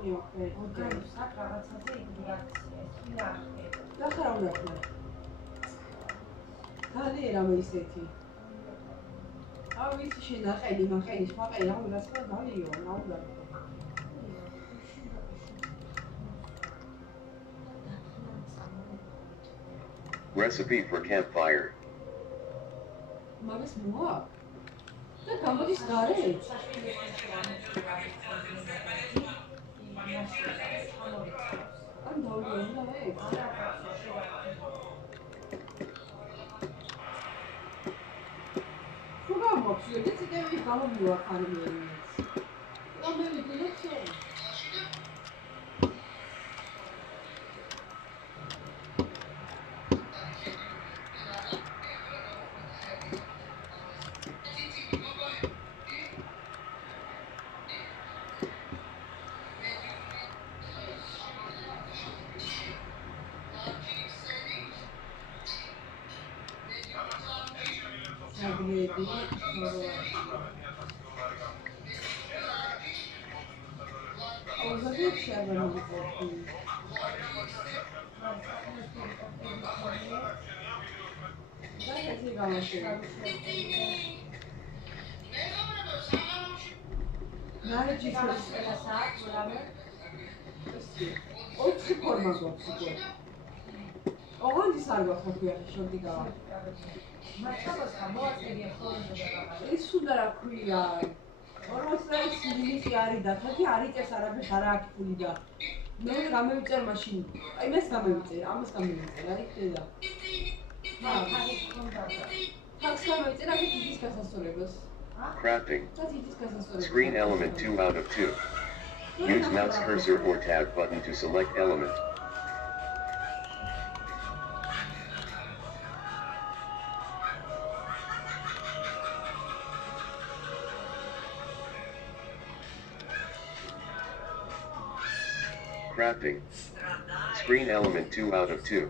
Only okay. Okay. Sat რაღაცაზე იგი რეაქცია, კი რა. და ხარ უნდა ხარ. ძალიან ისეთი. აუ ვიცი შენ აყენი, მაყენი, მაყენი, რა უნდა სხვა დალიო, რა უნდა. Recipe for campfire. Magis moa. Da გამოდის გარე. ან დავიო მე. Куда моксю? Ты тебе ведь голову оформили. Там были дирекции. Oči forma gopsiko. Ogandi sargo khapia shondigawa. Matsabas გამოაწერია ხოლმე ის უნდა რა ქვია. 40 სილისი არის და თათი არის წეს არაფერს არ აქვს ფული და მე გამევიწერ მაშინ. აი მას გამევიწერ, ამას გამევიწერ, აი ხედა. თავს გამევიწერ, აი ის გასასწორებას. Crafting. Screen element 2 out of 2. Use mouse cursor or tab button to select element. Crafting. Screen element 2 out of 2.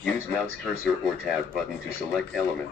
Use mouse cursor or tab button to select element.